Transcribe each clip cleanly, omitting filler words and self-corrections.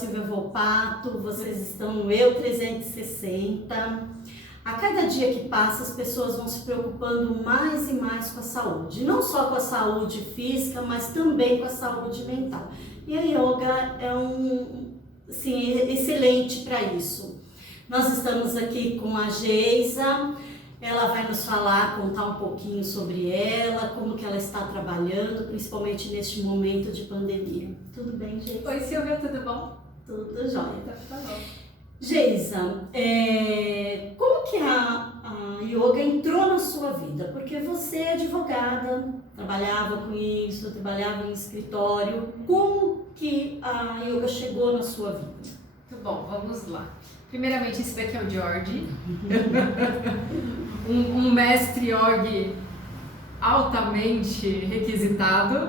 Silvia Volpato, vocês estão no Eu 360. A cada dia que passa, as pessoas vão se preocupando mais e mais com a saúde. Não só com a saúde física, mas também com a saúde mental. E a yoga é excelente para isso. Nós estamos aqui com a Geisa. Ela vai nos contar um pouquinho sobre ela, como que ela está trabalhando, principalmente neste momento de pandemia. Tudo bem, Geisa? Oi, Silvia, tudo bom? Tudo jóia. Tá bom. Geisa, como que a yoga entrou na sua vida? Porque você é advogada, trabalhava com isso, trabalhava em escritório. Como que a yoga chegou na sua vida? Muito bom, vamos lá. Primeiramente, esse daqui é o George, um mestre yogi altamente requisitado.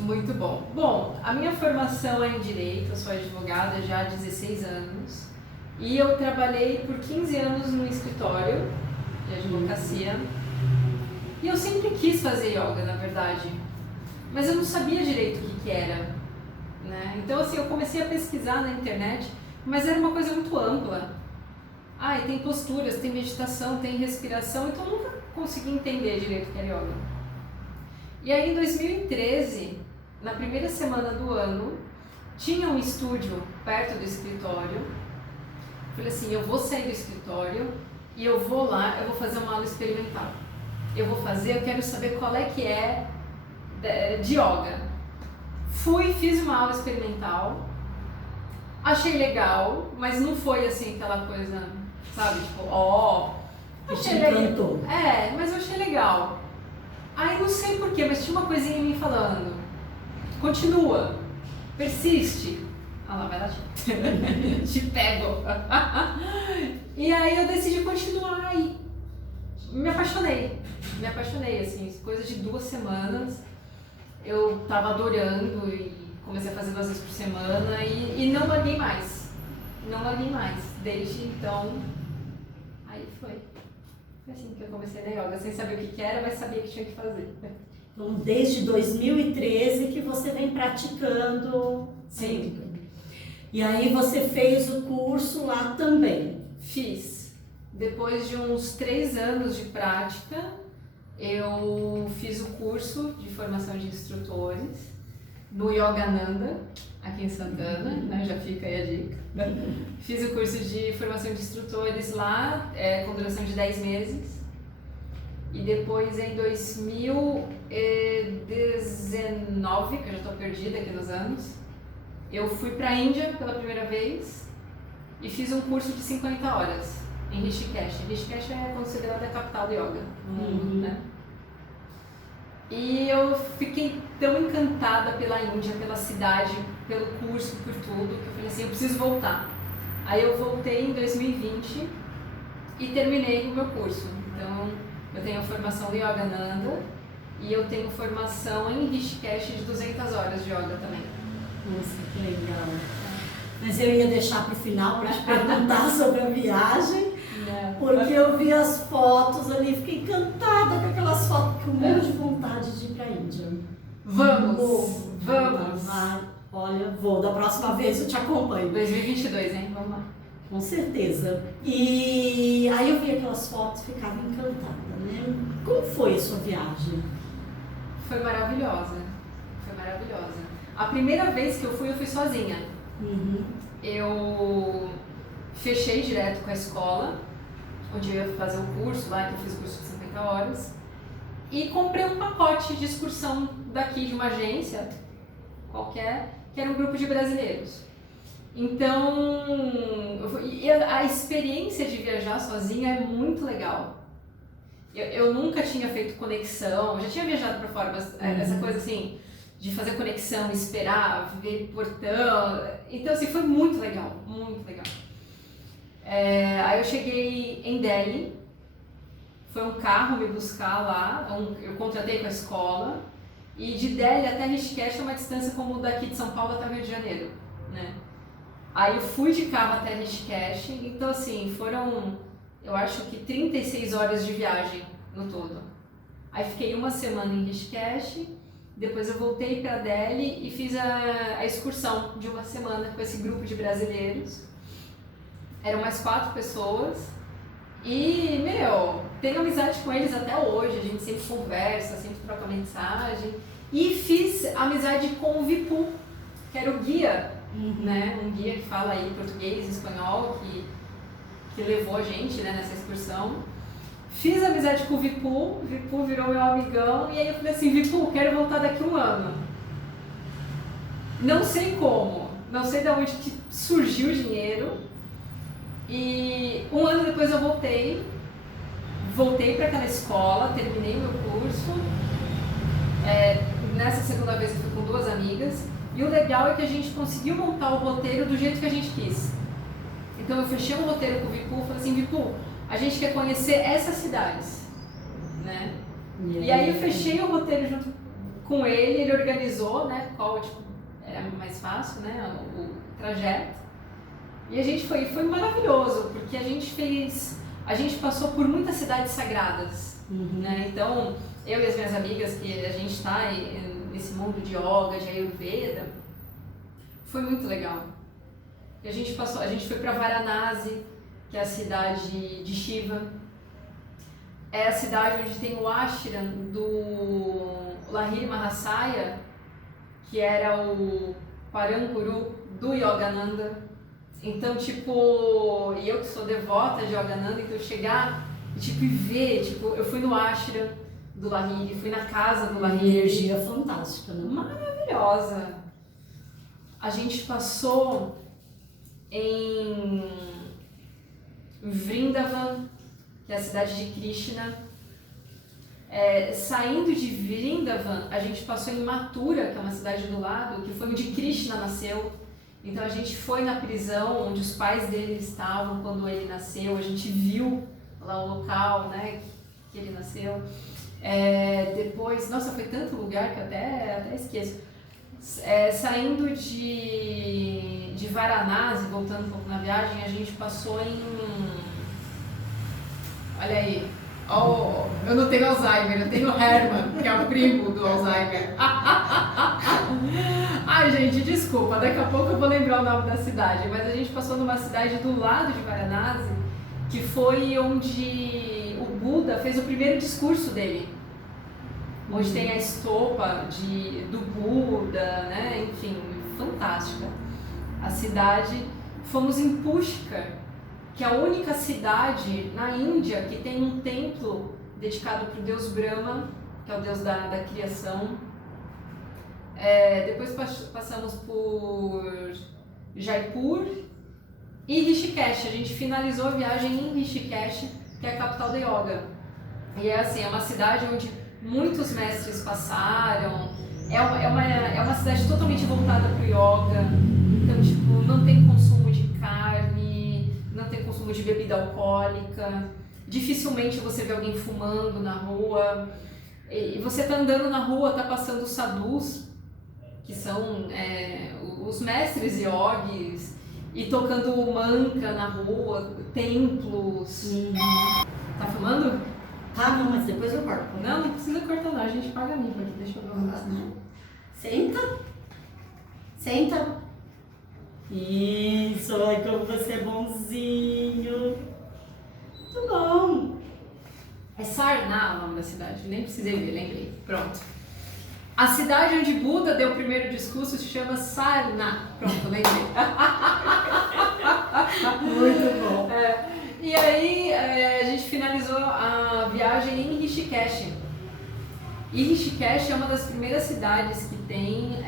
Muito bom. Bom, a minha formação é em Direito, eu sou advogada já há 16 anos e eu trabalhei por 15 anos no escritório de advocacia e eu sempre quis fazer yoga, na verdade, mas eu não sabia direito o que era. Né? Então, assim, eu comecei a pesquisar na internet, mas era uma coisa muito ampla. E tem posturas, tem meditação, tem respiração, então eu nunca consegui entender direito o que era yoga. E aí, em 2013, na primeira semana do ano, tinha um estúdio perto do escritório. Falei assim, eu vou sair do escritório e eu vou lá, eu vou fazer uma aula experimental. Eu quero saber qual é que é de yoga. Fiz uma aula experimental, achei legal, mas não foi assim aquela coisa, sabe, tipo, achei legal. Mas eu achei legal. Aí não sei porquê, mas tinha uma coisinha em mim falando, continua, persiste. Lá, vai lá, te pego. E aí eu decidi continuar e me apaixonei, assim, coisa de 2 semanas. Eu tava adorando e comecei a fazer 2 vezes por semana e não larguei mais. Desde então, aí foi assim que eu comecei na yoga, sem saber o que era, mas sabia que tinha que fazer. Então, desde 2013 que você vem praticando. Sim. E aí você fez o curso lá também? Fiz. Depois de uns 3 anos de prática, eu fiz o curso de formação de instrutores no Yogananda, aqui em Santana, né? Já fica aí a dica. Fiz o curso de formação de instrutores lá, com duração de 10 meses. E depois, em 2019, que eu já estou perdida aqui nos anos, eu fui para a Índia pela primeira vez e fiz um curso de 50 horas. Em Rishikesh. Rishikesh é considerada a capital do yoga no mundo, né? E eu fiquei tão encantada pela Índia, pela cidade, pelo curso, por tudo, que eu falei assim, eu preciso voltar. Aí eu voltei em 2020 e terminei o meu curso. Então, eu tenho a formação de Yogananda e eu tenho formação em Rishikesh de 200 horas de yoga também. Nossa, que legal. Mas eu ia deixar para o final para te perguntar sobre a viagem. Porque eu vi as fotos ali, fiquei encantada com aquelas fotos, com um monte de vontade de ir para a Índia. Vamos! Olha, vou. Da próxima vez eu te acompanho. 2022, hein? Vamos lá. Com certeza. E aí eu vi aquelas fotos e ficava encantada, né? Como foi a sua viagem? Foi maravilhosa. A primeira vez que eu fui sozinha. Eu fechei direto com a escola, onde eu ia fazer o curso lá, que eu fiz o curso de 50 horas, e comprei um pacote de excursão daqui de uma agência qualquer, que era um grupo de brasileiros. Então, a experiência de viajar sozinha é muito legal. Eu nunca tinha feito conexão, eu já tinha viajado para fora, mas essa coisa assim, de fazer conexão, esperar, ver portão, então assim, foi muito legal, muito legal. Aí eu cheguei em Delhi, foi um carro me buscar lá, eu contratei com a escola, e de Delhi até Rishikesh é uma distância como daqui de São Paulo até o Rio de Janeiro, né? Aí eu fui de carro até Rishikesh, então assim, foram, eu acho que 36 horas de viagem no todo. Aí fiquei uma semana em Rishikesh, Depois eu voltei para Delhi e fiz a excursão de uma semana com esse grupo de brasileiros. Eram mais 4 pessoas e, tenho amizade com eles até hoje, a gente sempre conversa, sempre troca mensagem. E fiz amizade com o Vipu, que era o guia, né? Um guia que fala aí português, espanhol, que levou a gente, né, nessa excursão. Fiz amizade com o Vipu virou meu amigão, e aí eu falei assim, Vipu, quero voltar daqui a 1 ano. Não sei como, não sei de onde que surgiu o dinheiro, e 1 ano depois eu voltei para aquela escola, terminei meu curso. Nessa segunda vez eu fui com 2 amigas, e o legal é que a gente conseguiu montar o roteiro do jeito que a gente quis. Então eu fechei um roteiro com o Vipu, falei assim, Vipu, a gente quer conhecer essas cidades, né? E aí eu fechei o roteiro junto com ele organizou, né, qual era mais fácil, né, o trajeto. E a gente foi maravilhoso, porque a gente passou por muitas cidades sagradas, né? Então, eu e as minhas amigas, que a gente está nesse mundo de yoga, de Ayurveda, foi muito legal. E a gente foi para Varanasi, que é a cidade de Shiva. É a cidade onde tem o ashram do Lahiri Mahasaya, que era o Parampuru do Yogananda. Então, e eu que sou devota de Yogananda, então chegar e ver, eu fui no ashram do Lahiri, fui na casa do Lahiri. Energia fantástica, né? Maravilhosa. A gente passou em Vrindavan, que é a cidade de Krishna. Saindo de Vrindavan, a gente passou em Mathura, que é uma cidade do lado, que foi onde Krishna nasceu. Então a gente foi na prisão onde os pais dele estavam quando ele nasceu, a gente viu lá o local, né, que ele nasceu. Depois, nossa, foi tanto lugar que eu até esqueço. Saindo de Varanasi, voltando um pouco na viagem, a gente passou em... Olha aí, eu não tenho Alzheimer, eu tenho Herman, que é o primo do Alzheimer. Ai, gente, desculpa, daqui a pouco eu vou lembrar o nome da cidade, mas a gente passou numa cidade do lado de Varanasi, que foi onde o Buda fez o primeiro discurso dele. Onde tem a estopa do Buda, né? Enfim, fantástica. A cidade, fomos em Pushkar, que é a única cidade na Índia que tem um templo dedicado para o deus Brahma, que é o deus da criação. Depois passamos por Jaipur e Rishikesh. A gente finalizou a viagem em Rishikesh, que é a capital da yoga. E é uma cidade onde muitos mestres passaram. É uma cidade totalmente voltada para o yoga. Então, não tem consumo de carne, não tem consumo de bebida alcoólica. Dificilmente você vê alguém fumando na rua. E você está andando na rua, está passando os sadhus, que são os mestres yogis, e tocando mantra na rua, templos. Tá fumando? Não, mas depois eu corto. Não precisa cortar não, a gente paga limpo aqui, deixa eu ver uma coisa. Senta. Isso, olha como você é bonzinho. Muito bom. É Sarna o nome da cidade, nem precisei ver, lembrei. Pronto. A cidade onde Buda deu o primeiro discurso se chama Sarna. Pronto, lembrei. Muito bom. E aí a gente finalizou a viagem em Rishikesh. E Rishikesh é uma das primeiras cidades que tem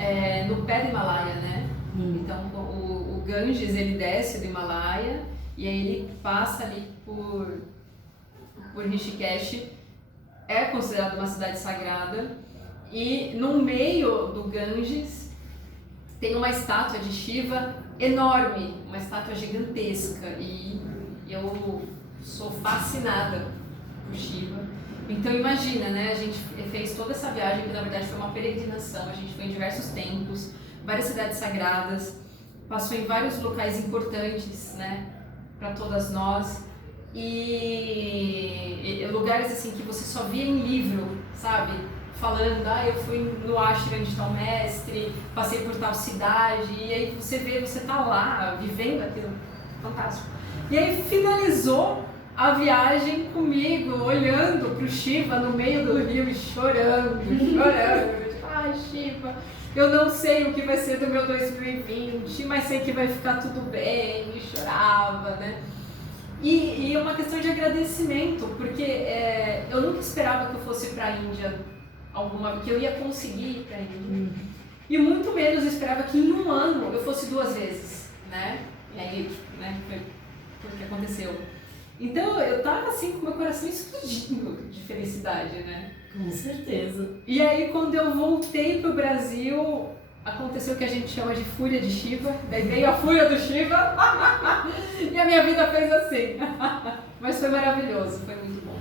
no pé do Himalaia, né? Então o Ganges ele desce do Himalaia e aí ele passa ali por Rishikesh. É considerada uma cidade sagrada e no meio do Ganges tem uma estátua de Shiva enorme, uma estátua gigantesca e eu sou fascinada por Shiva. Então imagina, né? A gente fez toda essa viagem que na verdade foi uma peregrinação. A gente foi em diversos templos, várias cidades sagradas, passou em vários locais importantes, né? Para todas nós e lugares assim que você só via em livro, sabe? falando, eu fui no ashram de tal mestre, passei por tal cidade, e aí você tá lá, vivendo aquilo, fantástico. E aí finalizou a viagem comigo, olhando pro Shiva no meio do rio e chorando. Ai, Shiva, eu não sei o que vai ser do meu 2020, mas sei que vai ficar tudo bem, e chorava, né? E é uma questão de agradecimento, porque eu nunca esperava que eu fosse para a Índia, que eu ia conseguir ir para a Índia. E muito menos eu esperava que em um ano eu fosse 2 vezes, né? E aí, né, foi o que aconteceu. Então eu tava assim com meu coração explodindo de felicidade, né? Com certeza. E aí quando eu voltei pro Brasil, aconteceu o que a gente chama de fúria de Shiva, daí veio a fúria do Shiva e a minha vida fez assim. Mas foi maravilhoso, foi muito bom.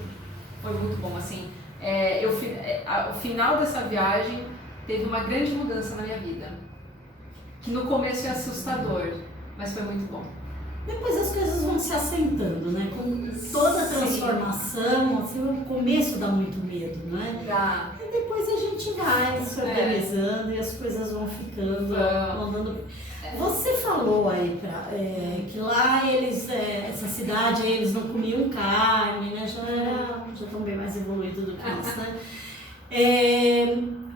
Foi muito bom, assim. O final dessa viagem teve uma grande mudança na minha vida. Que no começo é assustador, mas foi muito bom. Depois as coisas vão se assentando, né? Com toda a transformação, assim, o começo dá muito medo, né? Dá. E depois a gente vai se organizando e as coisas vão ficando, vão dando... Você falou aí que lá eles, essa cidade aí, eles não comiam carne, né? Já estão bem mais evoluídos do que nós, né?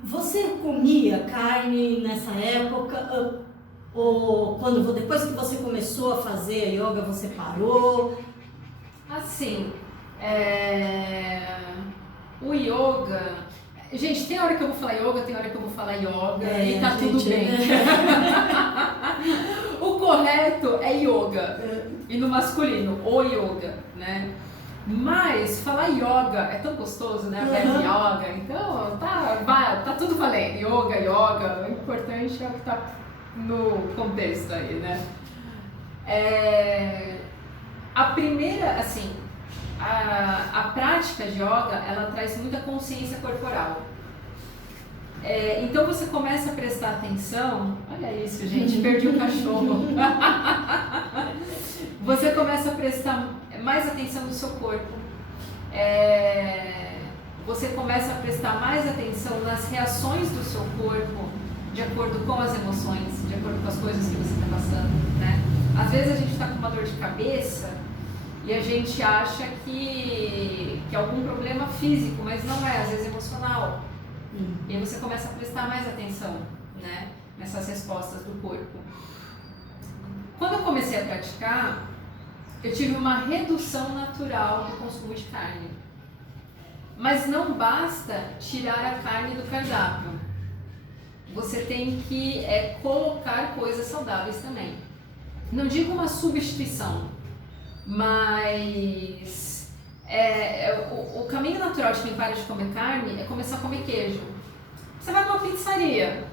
Você comia carne nessa época? Ou depois que você começou a fazer a yoga, você parou? Assim, o yoga... Gente, tem hora que eu vou falar yoga, tem hora que eu vou falar yoga e tá tudo bem. O correto é yoga, e no masculino, o yoga, né? Mas falar yoga é tão gostoso, né? Yoga, então tá tudo valendo. Yoga, o importante é o que tá no contexto aí, né? A primeira, assim, a prática de yoga, ela traz muita consciência corporal. Então você começa a prestar atenção, olha isso, gente, perdi o cachorro. Você começa a prestar mais atenção no seu corpo. Você começa a prestar mais atenção nas reações do seu corpo, de acordo com as emoções, de acordo com as coisas que você está passando, né? Às vezes a gente está com uma dor de cabeça e a gente acha que é algum problema físico, mas não é, às vezes é emocional. E aí você começa a prestar mais atenção, né, nessas respostas do corpo. Quando eu comecei a praticar, eu tive uma redução natural do consumo de carne. Mas não basta tirar a carne do cardápio. Você tem que colocar coisas saudáveis também. Não digo uma substituição, mas o caminho natural de quem para de comer carne é começar a comer queijo. Você vai numa pizzaria,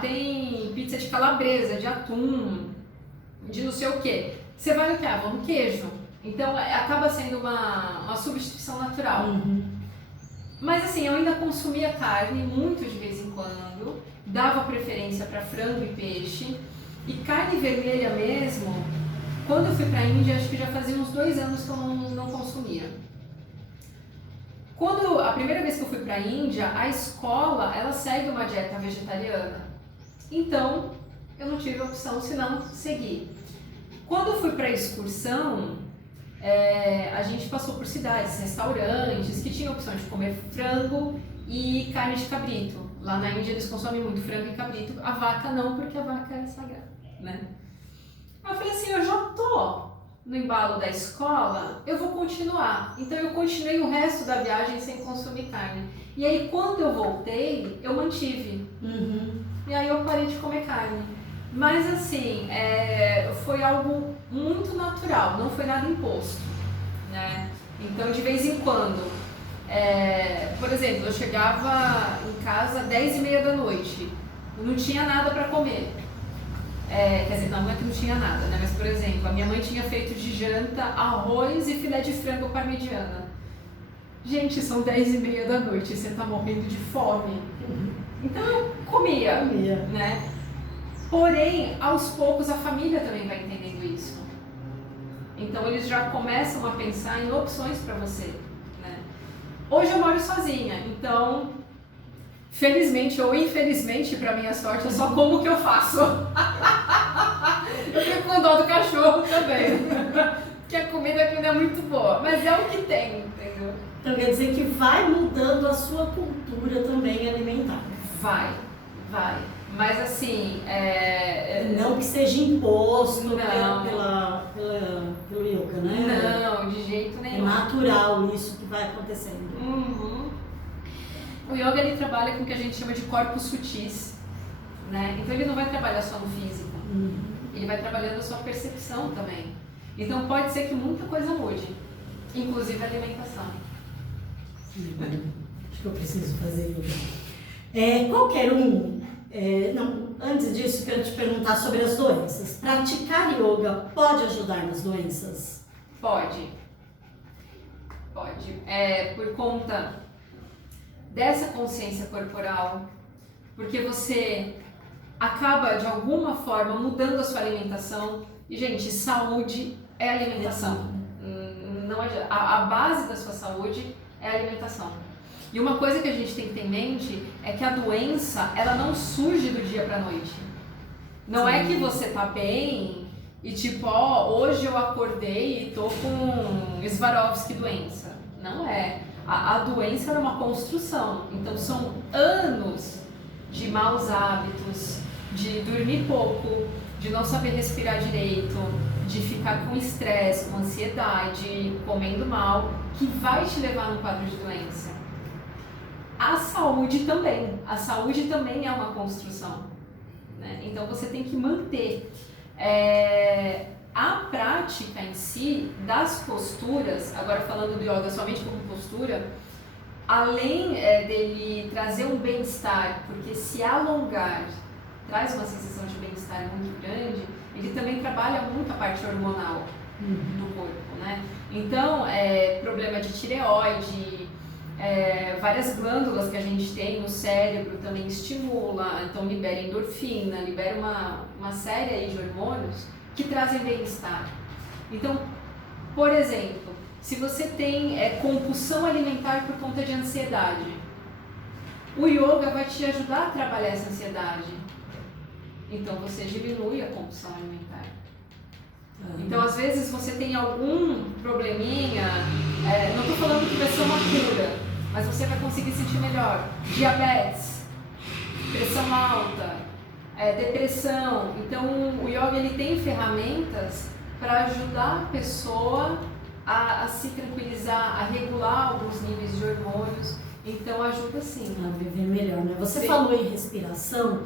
tem pizza de calabresa, de atum, de não sei o que. Você vai o que? Vamos queijo. Então acaba sendo uma substituição natural. Mas assim, eu ainda consumia carne muito de vez em quando, dava preferência para frango e peixe, e carne vermelha mesmo, quando eu fui para a Índia, acho que já fazia uns 2 anos que eu não consumia. A primeira vez que eu fui para a Índia, a escola, ela segue uma dieta vegetariana, então eu não tive opção senão seguir. Quando eu fui para a excursão, a gente passou por cidades, restaurantes que tinham a opção de comer frango e carne de cabrito. Lá na Índia eles consomem muito frango e cabrito, a vaca não, porque a vaca é sagrada, né? Eu falei assim, eu já tô no embalo da escola, eu vou continuar. Então eu continuei o resto da viagem sem consumir carne. E aí quando eu voltei, eu mantive. E aí eu parei de comer carne. Mas assim, foi algo muito natural, não foi nada imposto, né? Então de vez em quando, por exemplo, eu chegava em casa às 10h30 da noite, não tinha nada para comer. Quer dizer, não é que não tinha nada, né? Mas por exemplo, a minha mãe tinha feito de janta arroz e filé de frango parmegiana. Gente, são 10h30 da noite e você tá morrendo de fome. Então eu comia, né? Porém, aos poucos a família também vai entendendo isso. Então eles já começam a pensar em opções para você, né? Hoje eu moro sozinha, então Felizmente ou infelizmente, pra minha sorte, eu só como o que eu faço. Eu fico com dó do cachorro também. Porque a comida aqui não é muito boa, mas é o que tem, entendeu? Então quer dizer que vai mudando a sua cultura também alimentar. Vai. Mas assim, Não que seja imposto Não. pelo yoga, né? Não, de jeito É nenhum. natural isso que vai acontecendo. Uhum. O yoga ele trabalha com o que a gente chama de corpos sutis, né? Então ele não vai trabalhar só no físico, ele vai trabalhando a sua percepção também. Então pode ser que muita coisa mude, inclusive a alimentação. Acho que eu preciso fazer yoga. Qualquer um. Antes disso, quero te perguntar sobre as doenças. Praticar yoga pode ajudar nas doenças? Pode. Por conta dessa consciência corporal, porque você acaba de alguma forma mudando a sua alimentação. E, gente, saúde é alimentação. Não adianta. A base da sua saúde é a alimentação. E uma coisa que a gente tem que ter em mente é que a doença, ela não surge do dia pra noite. Não é que você tá bem e tipo, hoje eu acordei e tô com Swarovski doença. Não é. A doença é uma construção. Então são anos de maus hábitos, de dormir pouco, de não saber respirar direito, de ficar com estresse, com ansiedade, comendo mal, que vai te levar num quadro de doença. A saúde também é uma construção, né? Então você tem que manter a prática em si das posturas, agora falando do yoga somente como postura, além dele trazer um bem-estar, porque se alongar traz uma sensação de bem-estar muito grande, ele também trabalha muito a parte hormonal do corpo, né? Então, problema de tireoide, várias glândulas que a gente tem no cérebro também estimula, então libera endorfina, libera uma série aí de hormônios que trazem bem-estar. Então, por exemplo, se você tem compulsão alimentar por conta de ansiedade, o yoga vai te ajudar a trabalhar essa ansiedade. Então você diminui a compulsão alimentar. Então, às vezes você tem algum probleminha, não estou falando que vai ser uma cura, mas você vai conseguir sentir melhor. Diabetes, pressão alta, depressão. Então, o yoga ele tem ferramentas para ajudar a pessoa a se tranquilizar, a regular alguns níveis de hormônios. Então, ajuda sim. A viver melhor, né? Você falou em respiração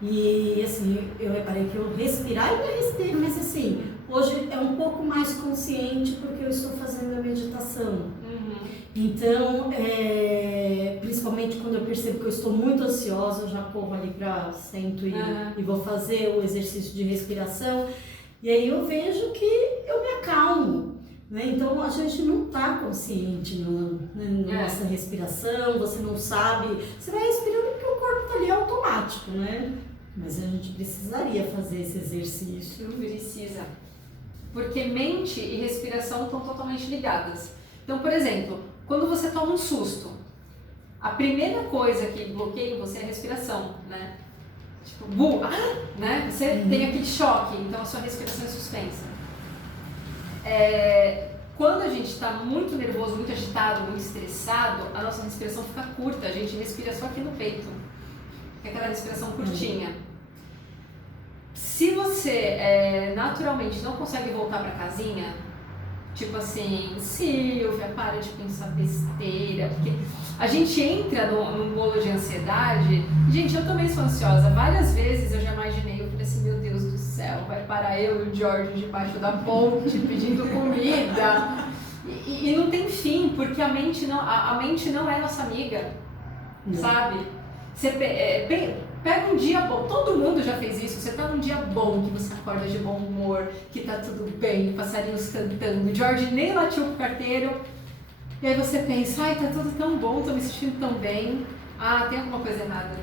e, assim, eu reparei que eu respirar e eu respiro, mas assim, hoje é um pouco mais consciente porque eu estou fazendo a meditação. Então, principalmente quando eu percebo que eu estou muito ansiosa, eu já corro ali para centro e vou fazer o exercício de respiração. E aí eu vejo que eu me acalmo, né? Então a gente não está consciente na nossa respiração, você não sabe, você vai respirando porque o corpo está ali automático, né? Mas a gente precisaria fazer esse exercício. Precisa. Porque mente e respiração estão totalmente ligadas. Então, por exemplo, quando você toma um susto, a primeira coisa que bloqueia você é a respiração, né? Tipo, né? Você tem aquele choque, então a sua respiração é suspensa. Quando a gente está muito nervoso, muito agitado, muito estressado, a nossa respiração fica curta, a gente respira só aqui no peito, que é aquela respiração curtinha. Se você naturalmente não consegue voltar para casinha, tipo assim, Silvia, para de pensar besteira, porque a gente entra num bolo de ansiedade. Gente, eu também sou ansiosa. Várias vezes eu já imaginei, eu falei assim, meu Deus do céu, vai parar eu e o George debaixo da ponte pedindo comida. E não tem fim, porque a mente não é nossa amiga, sabe? Você pega um dia bom, todo mundo já fez isso, você tá num dia bom, que você acorda de bom humor, que tá tudo bem, passarinhos cantando, George nem latiu pro carteiro, e aí você pensa, ai, tá tudo tão bom, tô me sentindo tão bem, tem alguma coisa errada.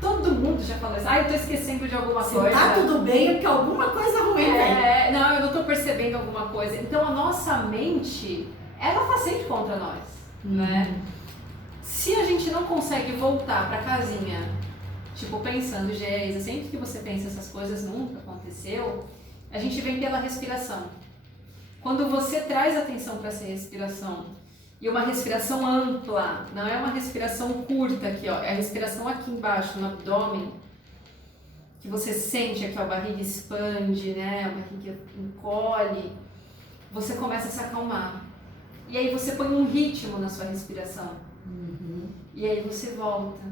Todo mundo já falou isso, eu tô esquecendo de alguma coisa. Se tá tudo bem, é porque alguma coisa ruim vem. Não, eu não tô percebendo alguma coisa. Então a nossa mente, ela tá sempre contra nós, né? Se a gente gente não consegue voltar para casinha, tipo, pensando, Geisa, sempre que você pensa essas coisas nunca aconteceu, a gente vem pela respiração. Quando você traz atenção para essa respiração, e uma respiração ampla, não é uma respiração curta aqui, ó, é a respiração aqui embaixo, no abdômen, que você sente aqui, ó, a barriga expande, né, a barriga encolhe, você começa a se acalmar. E aí você põe um ritmo na sua respiração. E aí você volta.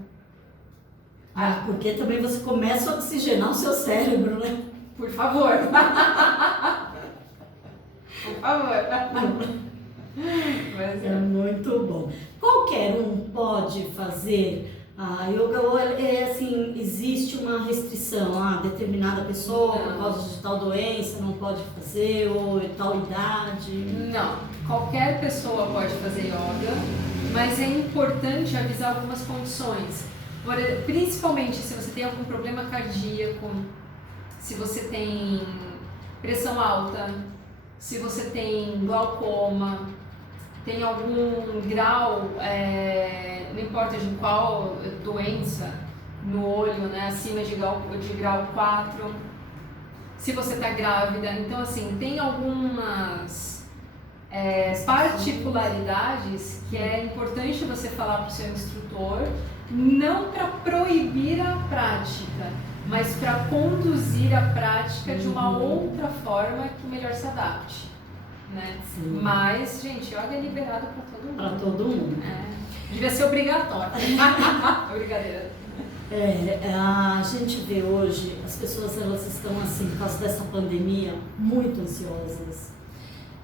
Porque também você começa a oxigenar o seu cérebro, né? Por favor. Por favor. Mas é muito bom. Qualquer um pode fazer a yoga ou assim, existe uma restrição? Determinada pessoa, por causa de tal doença, não pode fazer, ou tal idade? Não, qualquer pessoa pode fazer yoga, mas é importante avisar algumas condições. Principalmente se você tem algum problema cardíaco, se você tem pressão alta, se você tem glaucoma, tem algum grau, não importa de qual doença, no olho, né, acima de grau 4, se você está grávida. Então, assim, tem algumas particularidades que é importante você falar para o seu instrutor, não para proibir a prática, mas para conduzir a prática de uma outra forma que melhor se adapte. Né? Mas, gente, yoga é liberado para todo mundo. Para todo mundo. Devia ser obrigatório. Brincadeira. A gente vê hoje, as pessoas elas estão assim, por causa dessa pandemia, muito ansiosas.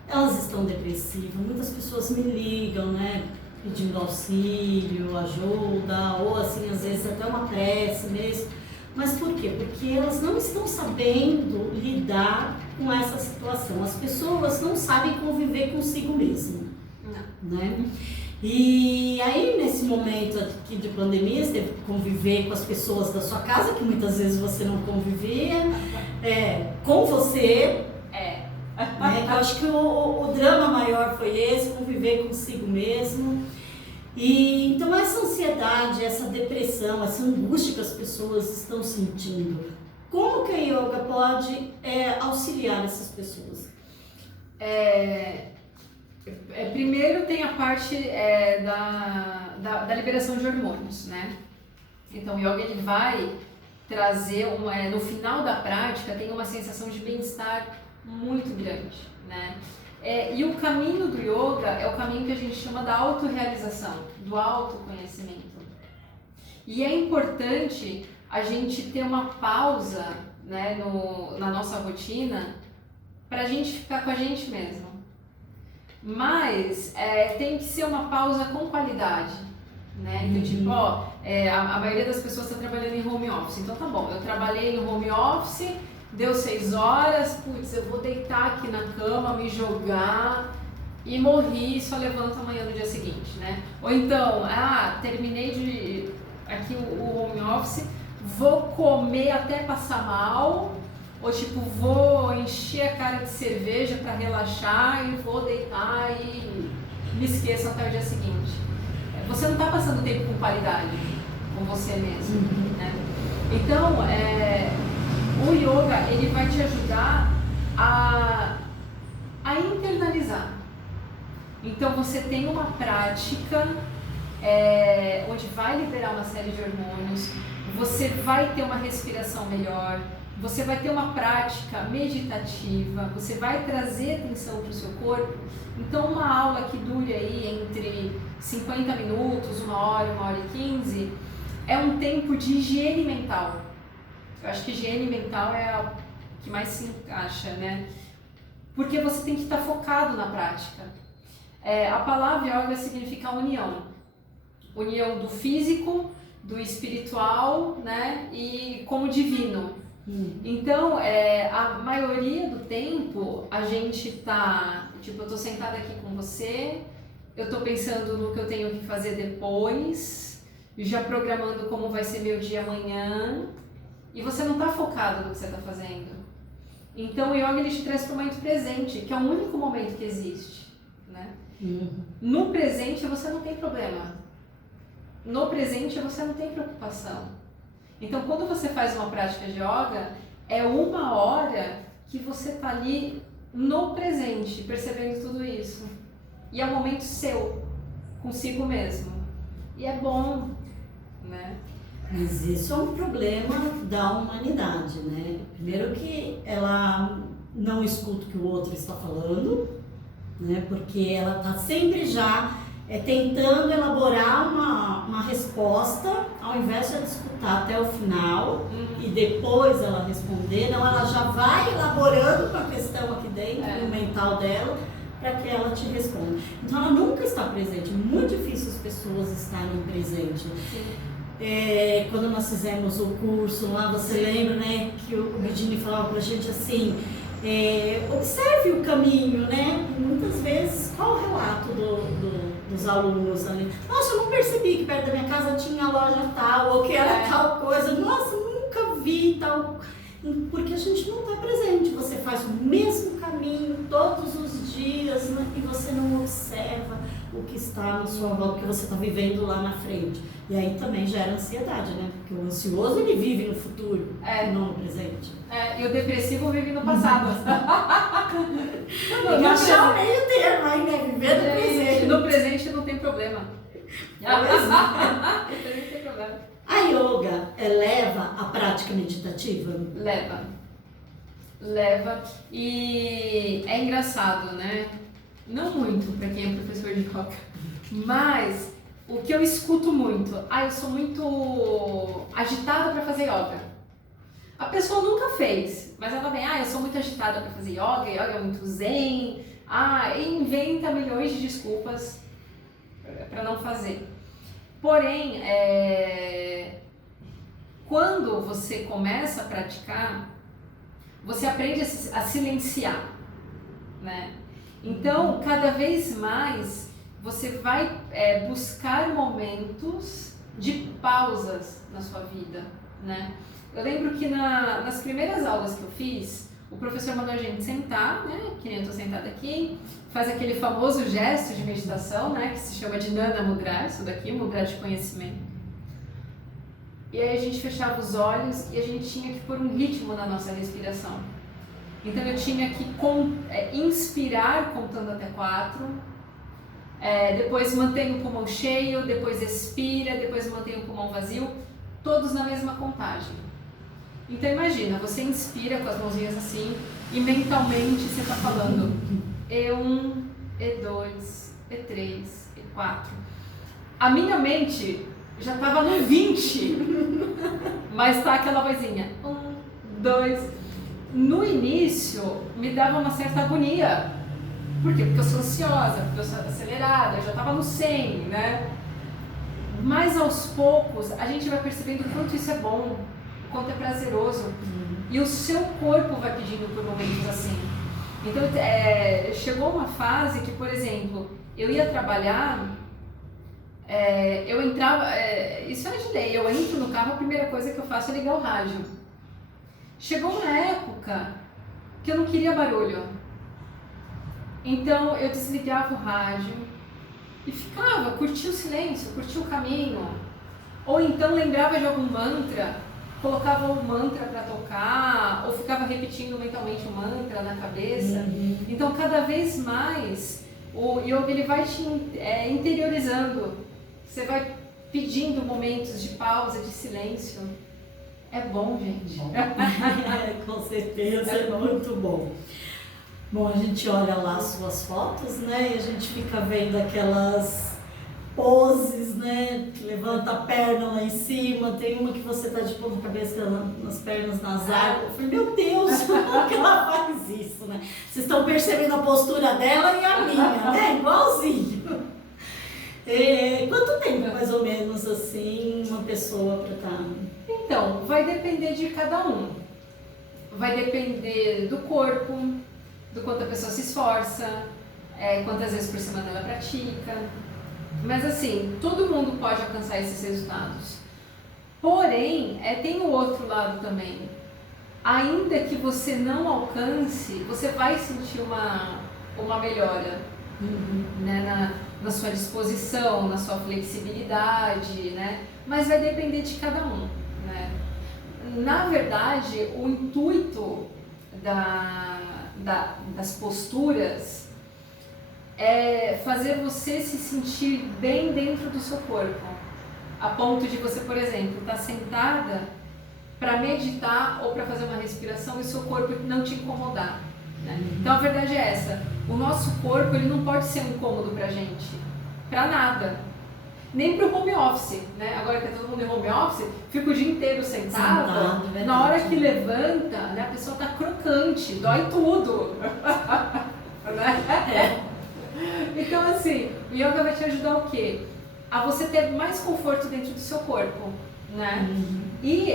Elas estão depressivas, muitas pessoas me ligam, né, pedindo auxílio, ajuda, ou assim, às vezes até uma prece mesmo. Mas por quê? Porque elas não estão sabendo lidar com essa situação. As pessoas não sabem conviver consigo mesmo, né? E aí, nesse momento aqui de pandemia, você teve que conviver com as pessoas da sua casa, que muitas vezes você não convivia, com você. Né? Eu acho que o drama maior foi esse, conviver consigo mesmo. E então essa ansiedade, essa depressão, essa angústia que as pessoas estão sentindo, como que a yoga pode auxiliar essas pessoas? Primeiro tem a parte da liberação de hormônios, né? Então o yoga ele vai trazer, no final da prática, tem uma sensação de bem-estar muito grande, né? E o caminho do yoga é o caminho que a gente chama da autorrealização, do autoconhecimento. E é importante a gente ter uma pausa, né, na nossa rotina para a gente ficar com a gente mesmo. Mas tem que ser uma pausa com qualidade, né? Então, tipo, a maioria das pessoas está trabalhando em home office. Então tá bom, eu trabalhei em home office, deu 6 horas, putz, eu vou deitar aqui na cama, me jogar e morri e só levanto amanhã no dia seguinte, né? Ou então, terminei aqui o home office, vou comer até passar mal, ou tipo, vou encher a cara de cerveja para relaxar e vou deitar e me esqueço até o dia seguinte. Você não está passando tempo com qualidade com você mesmo, né? Então, o yoga, ele vai te ajudar a internalizar. Então, você tem uma prática onde vai liberar uma série de hormônios, você vai ter uma respiração melhor, você vai ter uma prática meditativa, você vai trazer atenção para o seu corpo. Então, uma aula que dure aí entre 50 minutos, 1 hora, 1h15, é um tempo de higiene mental. Eu acho que higiene mental é a que mais se encaixa, né? Porque você tem que estar focado na prática. A palavra yoga significa união. União do físico, do espiritual, né? E com o divino. Então, a maioria do tempo, a gente tá... Tipo, eu tô sentada aqui com você, eu tô pensando no que eu tenho que fazer depois, já programando como vai ser meu dia amanhã... E você não está focado no que você está fazendo. Então o yoga ele te traz para o momento presente, que é o único momento que existe, né? No presente você não tem problema. no presente você não tem preocupação. Então, quando você faz uma prática de yoga, é 1 hora que você está ali no presente, percebendo tudo isso. E é um momento seu, consigo mesmo. E é bom, né? Mas isso é um problema da humanidade, né? Primeiro que ela não escuta o que o outro está falando, né? Porque ela está sempre já tentando elaborar uma resposta, ao invés de ela escutar até o final e depois ela responder, não, ela já vai elaborando uma questão aqui dentro no mental dela para que ela te responda. Então ela nunca está presente, é muito difícil as pessoas estarem presentes. Quando nós fizemos o curso lá, você lembra, né, que o Guidini falava pra gente assim, observe o caminho, né? Muitas vezes, qual o relato dos alunos ali? Nossa, eu não percebi que perto da minha casa tinha loja tal, ou que era tal coisa. Nossa, nunca vi tal. Porque a gente não está presente. Você faz o mesmo caminho todos os dias, né? E você não observa o que está na sua volta, o que você está vivendo lá na frente. E aí também gera ansiedade, né? Porque o ansioso, ele vive no futuro, não no presente. E o depressivo vive no passado. Tem que achar o meio termo aí, né? Viver no presente. No presente não tem problema. No presente não tem problema. A yoga eleva a prática meditativa? Leva. E é engraçado, né? Não muito para quem é professor de yoga, mas o que eu escuto muito, eu sou muito agitada para fazer yoga. A pessoa nunca fez, mas ela vem, eu sou muito agitada para fazer yoga é muito zen, e inventa milhões de desculpas para não fazer. Porém, quando você começa a praticar, você aprende a silenciar, né? Então, cada vez mais, você vai buscar momentos de pausas na sua vida, né? Eu lembro que nas primeiras aulas que eu fiz, o professor mandou a gente sentar, né? Que nem eu estou sentada aqui, faz aquele famoso gesto de meditação, né? Que se chama de Nana Mudra, isso daqui, Mudra de conhecimento. E aí a gente fechava os olhos e a gente tinha que pôr um ritmo na nossa respiração. Então eu tinha que inspirar contando até 4, depois mantém o pulmão cheio, depois expira, depois mantém o pulmão vazio, todos na mesma contagem. Então imagina, você inspira com as mãozinhas assim e mentalmente você está falando E1, E2, E3, E4. A minha mente já estava no 20, mas tá aquela vozinha 1, 2. No início me dava uma certa agonia. Por quê? Porque eu sou ansiosa, porque eu sou acelerada, eu já estava no 100, né? Mas aos poucos a gente vai percebendo o quanto isso é bom, o quanto é prazeroso. E o seu corpo vai pedindo por momentos assim. Então chegou uma fase que, por exemplo, eu ia trabalhar, eu entrava, isso é de lei, eu entro no carro, a primeira coisa que eu faço é ligar o rádio. Chegou uma época que eu não queria barulho. Então eu desligava o rádio e ficava, curtia o silêncio, curtia o caminho. Ou então lembrava de algum mantra, colocava o mantra para tocar, ou ficava repetindo mentalmente o mantra na cabeça. Então cada vez mais o yoga ele vai te interiorizando. Você vai pedindo momentos de pausa, de silêncio. É bom, gente. Com certeza, é muito bom. Bom, a gente olha lá as suas fotos, né? E a gente fica vendo aquelas poses, né? Levanta a perna lá em cima. Tem uma que você tá de ponta cabeça nas pernas nas águas. Eu falei, meu Deus, como que ela faz isso, né? Vocês estão percebendo a postura dela e a minha, né? Igualzinho. Quanto tempo, mais ou menos, assim, uma pessoa para estar... Então, vai depender de cada um. Vai depender do corpo, do quanto a pessoa se esforça, quantas vezes por semana ela pratica. Mas assim, todo mundo pode alcançar esses resultados. Porém, tem o outro lado também. Ainda que você não alcance, você vai sentir uma melhora, né, na sua disposição, na sua flexibilidade, né? Mas vai depender de cada um, né? Na verdade, o intuito das posturas é fazer você se sentir bem dentro do seu corpo, a ponto de você, por exemplo, estar sentada para meditar ou para fazer uma respiração e o seu corpo não te incomodar, né? Então a verdade é essa, o nosso corpo ele não pode ser um incômodo pra gente, pra nada, nem pro home office, né? Agora que tá todo mundo em home office, fica o dia inteiro sentado, na hora que levanta, né, a pessoa tá crocante, dói tudo, né? Então assim, o yoga vai te ajudar o quê? A você ter mais conforto dentro do seu corpo, né? E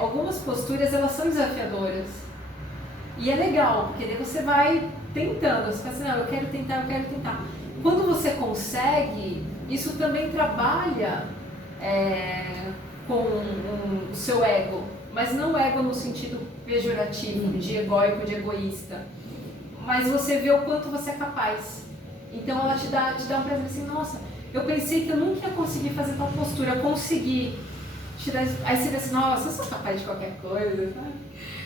algumas posturas, elas são desafiadoras. E é legal, porque daí você vai tentando, você fala assim, não, eu quero tentar. Quando você consegue, isso também trabalha com o seu ego, mas não ego no sentido pejorativo, de egóico, de egoísta. Mas você vê o quanto você é capaz. Então ela te dá um prazer assim, nossa, eu pensei que eu nunca ia conseguir fazer tal postura, consegui. Aí você vê assim, nossa, eu sou capaz de qualquer coisa.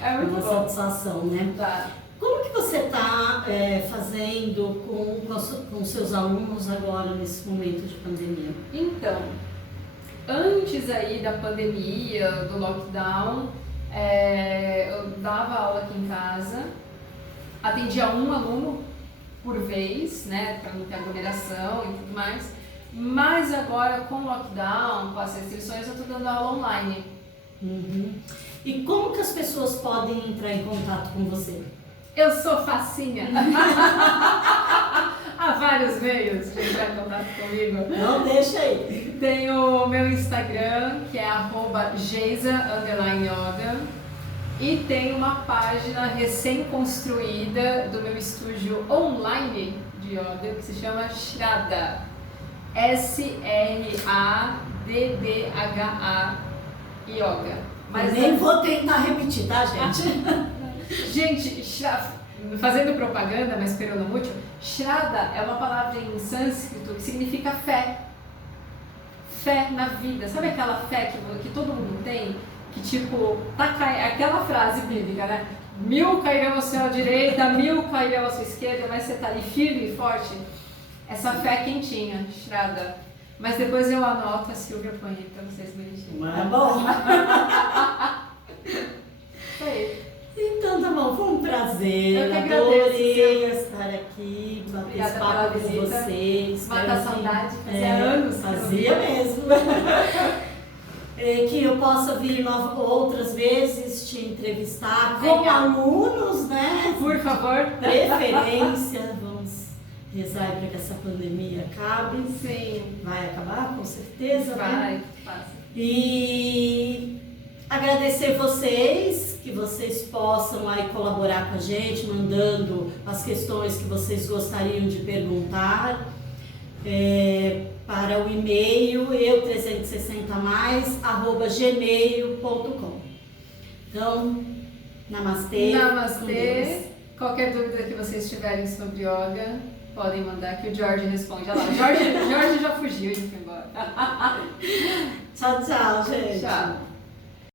É muito uma bom. satisfação, né? Tá. Como que você está fazendo com seus alunos agora nesse momento de pandemia? Então, antes aí da pandemia, do lockdown, eu dava aula aqui em casa, atendia um aluno por vez, né, para não ter aglomeração e tudo mais. Mas agora com o lockdown, com as restrições, eu estou dando aula online. E como que as pessoas podem entrar em contato com você? Eu sou facinha. Há vários meios de entrar em contato comigo. Não, deixa aí. Tem o meu Instagram, que é @geisa_yoga. E tem uma página recém-construída do meu estúdio online de yoga, que se chama Shraddha. SRADDHA Yoga. Mas nem vou tentar repetir, tá, gente? Gente, fazendo propaganda, mas peronomútil, Shraddha é uma palavra em sânscrito que significa fé. Fé na vida. Sabe aquela fé que todo mundo tem? Que tipo, aquela frase bíblica, né? 1000 cairão à sua direita, 1000 cairão à sua esquerda, mas você tá ali firme e forte. Essa fé quentinha, Shraddha. Mas depois eu anoto, a Silvia põe pra vocês bonitinho. Mas é bom. Foi. Então tá bom, foi um prazer. Eu que Adorei agradeço, estar aqui, bater Obrigada esse papo pela com visita. vocês. Mata a saudade, fazia anos. Fazia mesmo. Que eu possa vir outras vezes te entrevistar com alunos, né? Por favor. Preferência, vamos rezar para que essa pandemia acabe. Sim. Vai acabar, com certeza. Vai, fácil. E agradecer vocês, que vocês possam aí colaborar com a gente, mandando as questões que vocês gostariam de perguntar. Para o e-mail eu360mais@gmail.com. Então, namastê. Namastê. Qualquer dúvida que vocês tiverem sobre yoga, podem mandar que o Jorge responde. Olha lá, o Jorge já fugiu e foi embora. Tchau, tchau, gente. Tchau.